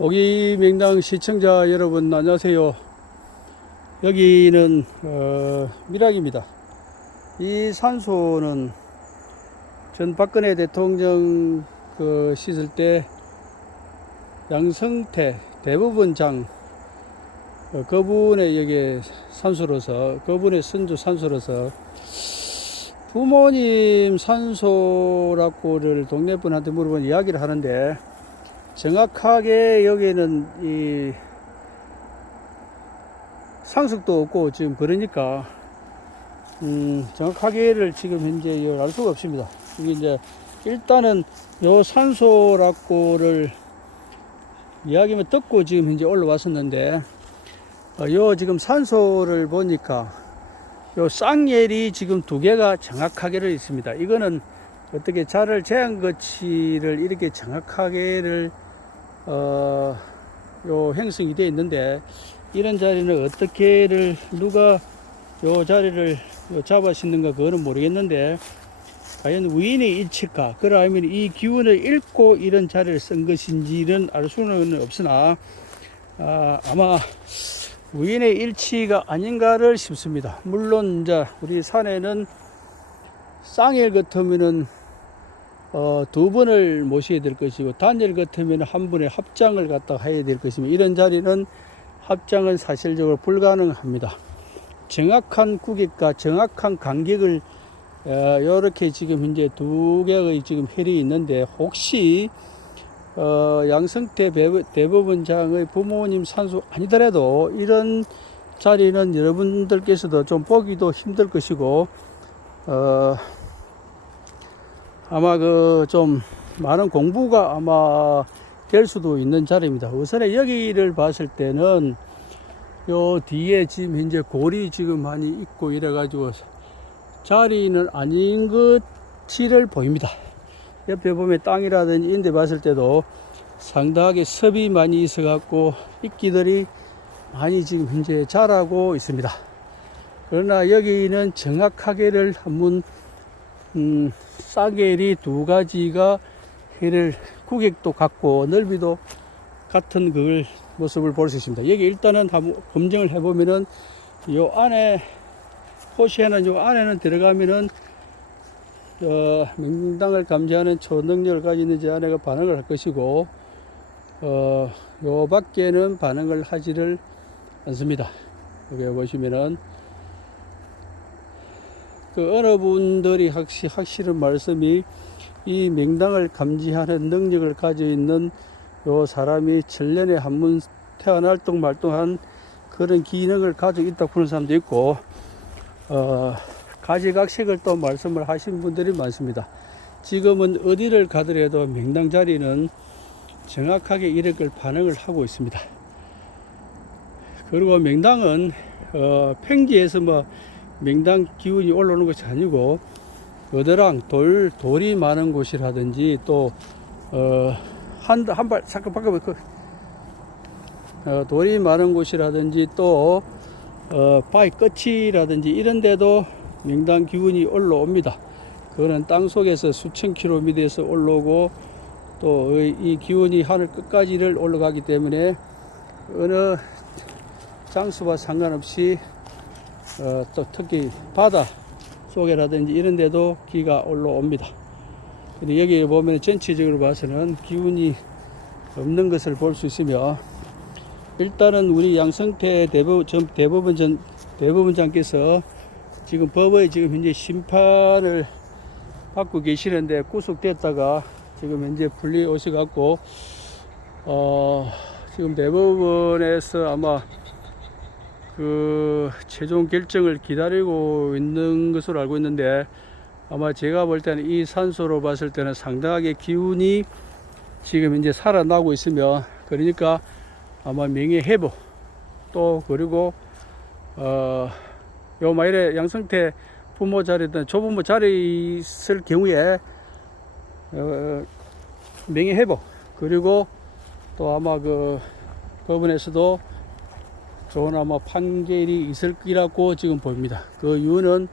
오기명당 시청자 여러분 안녕하세요. 여기는 어, 미락입니다. 이 산소는 전 박근혜 대통령 그 씻을 때 양성태 대부분 장 어, 그분의 여기 산소로서 그분의 선주 산소로서 부모님 산소라고를 동네 분한테 물어본 이야기를 하는데 정확하게 여기는 이 상속도 없고 지금 그러니까 음 정확하게를 지금 현재 알 수가 없습니다. 이게 이제 일단은 요 산소라고를 이야기만 듣고 지금 현재 올라왔었는데 어, 요 지금 산소를 보니까 요 쌍열이 지금 두 개가 정확하게를 있습니다. 이거는 어떻게 자를 제한 거치를 이렇게 정확하게를 어, 요 행성이 되어 있는데 이런 자리는 어떻게를 누가 요 자리를 요 잡아 싣는가 그거는 모르겠는데 과연 우인의 일치일까 그러면 이 기운을 읽고 이런 자리를 쓴 것인지는 알 수는 없으나 아, 아마 우인의 일치가 아닌가를 싶습니다. 물론 이제 우리 산에는 쌍일 같으면은 어, 두 번을 모셔야 될 것이고 단일 같으면 한 번에 합장을 갖다가 해야 될 것이며 이런 자리는 합장은 사실적으로 불가능합니다. 정확한 구객과 정확한 간격을 어, 이렇게 지금 현재 두 개의 지금 혈이 있는데 혹시 어, 양성태 배- 대법원장의 부모님 산수 아니더라도 이런 자리는 여러분들께서도 좀 보기도 힘들 것이고 어, 아마 그 좀 많은 공부가 아마 될 수도 있는 자리입니다. 우선에 여기를 봤을 때는 요 뒤에 지금 현재 골이 지금 많이 있고 이래 가지고 자리는 아닌 것치를 보입니다. 옆에 보면 땅이라든지 인데 봤을 때도 상당하게 섭이 많이 있어 갖고 이끼들이 많이 지금 현재 자라고 있습니다. 그러나 여기는 정확하게를 한번 음, 쌍겔이 두 가지가 해를 구객도 같고 넓이도 같은 그걸 모습을 볼 수 있습니다. 여기 일단은 한번 검증을 해보면은 요 안에 호시에는 요 안에는 들어가면은 어, 명당을 감지하는 초능력을 가지고 있는 제 아내가 반응을 할 것이고 어, 요 밖에는 반응을 하지를 않습니다. 여기 보시면은 그 어느 분들이 확실, 확실한 말씀이 이 명당을 감지하는 능력을 가지고 있는 요 사람이 천년에 한 번 태어날 동 말동한 그런 기능을 가지고 있다고 그런 사람도 있고 어, 가지각색을 또 말씀을 하신 분들이 많습니다. 지금은 어디를 가더라도 명당 자리는 정확하게 이렇게 반응을 하고 있습니다. 그리고 명당은 어, 평지에서 뭐 명당 기운이 올라오는 것이 아니고 어드랑 돌 돌이 많은 곳이라든지 또 어, 또한한발 잠깐 바꿔 그 어, 돌이 많은 곳이라든지 또 어, 바위 끝이라든지 이런 데도 명당 기운이 올라옵니다. 그거는 땅 속에서 수천 킬로미터에서 올라오고 또 이 기운이 하늘 끝까지를 올라가기 때문에 어느 장수와 상관없이 어, 또 특히 바다 속에라든지 이런 데도 기가 올라옵니다. 근데 여기 보면 전체적으로 봐서는 기운이 없는 것을 볼 수 있으며 일단은 우리 양성태 전 대법원 전 대법원장께서 지금 법원에 지금 현재 심판을 받고 계시는데 구속됐다가 지금 현재 풀리 오셔갖고 어 지금 대법원에서 아마 그 최종 결정을 기다리고 있는 것으로 알고 있는데 아마 제가 볼 때는 이 산소로 봤을 때는 상당하게 기운이 지금 이제 살아나고 있으며 그러니까 아마 명예 회복 또 그리고 어 요 마일에 양성태 부모 자리든 조부모 자리 있을 경우에 어, 명예 회복 그리고 또 아마 그 법원에서도 좋은 아마 판결이 있을 거라고 지금 보입니다. 그 이유는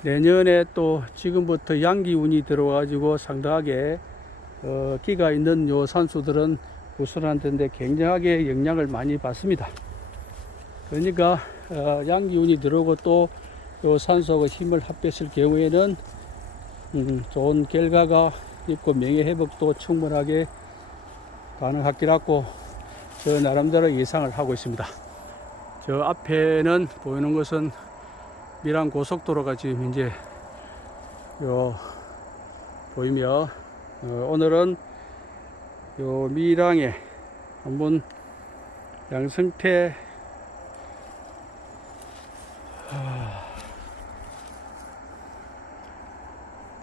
내년에 또 지금부터 양기 운이 들어와가지고 상당하게 어, 기가 있는 요 산수들은 구슬하는 데인데 굉장하게 영향을 많이 받습니다. 그러니까 어, 양기운이 들어오고 또 요 산소하고 힘을 합했을 경우에는 음, 좋은 결과가 있고 명예 회복도 충분하게 가능하기라고 저 나름대로 예상을 하고 있습니다. 저 앞에는 보이는 것은 미랑 고속도로가 지금 이제 요 보이며 어, 오늘은 요 미랑에 한번 양승태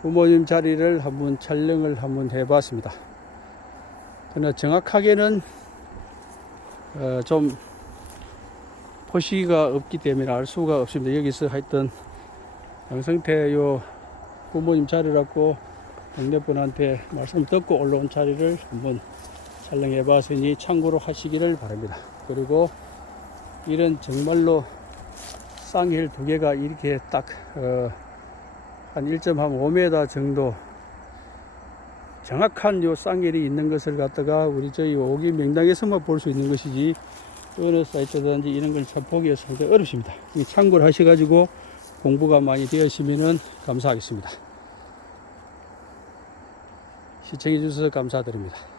부모님 자리를 한번 촬영을 한번 해봤습니다. 그러나 정확하게는 어, 좀 포시가 없기 때문에 알 수가 없습니다. 여기서 하여튼 양성태 요 부모님 자리라고 동네 분한테 말씀 듣고 올라온 자리를 한번 촬영해 봤으니 참고로 하시기를 바랍니다. 그리고 이런 정말로 쌍힐 두 개가 이렇게 딱, 어, 한 1.5m 정도 정확한 요 쌍일이 있는 것을 갖다가 우리 저희 오기 명당에서만 볼 수 있는 것이지 어느 사이트든지 이런 걸 참 보기가 상당히 어렵습니다. 이 참고를 하셔가지고 공부가 많이 되었으면 감사하겠습니다. 시청해 주셔서 감사드립니다.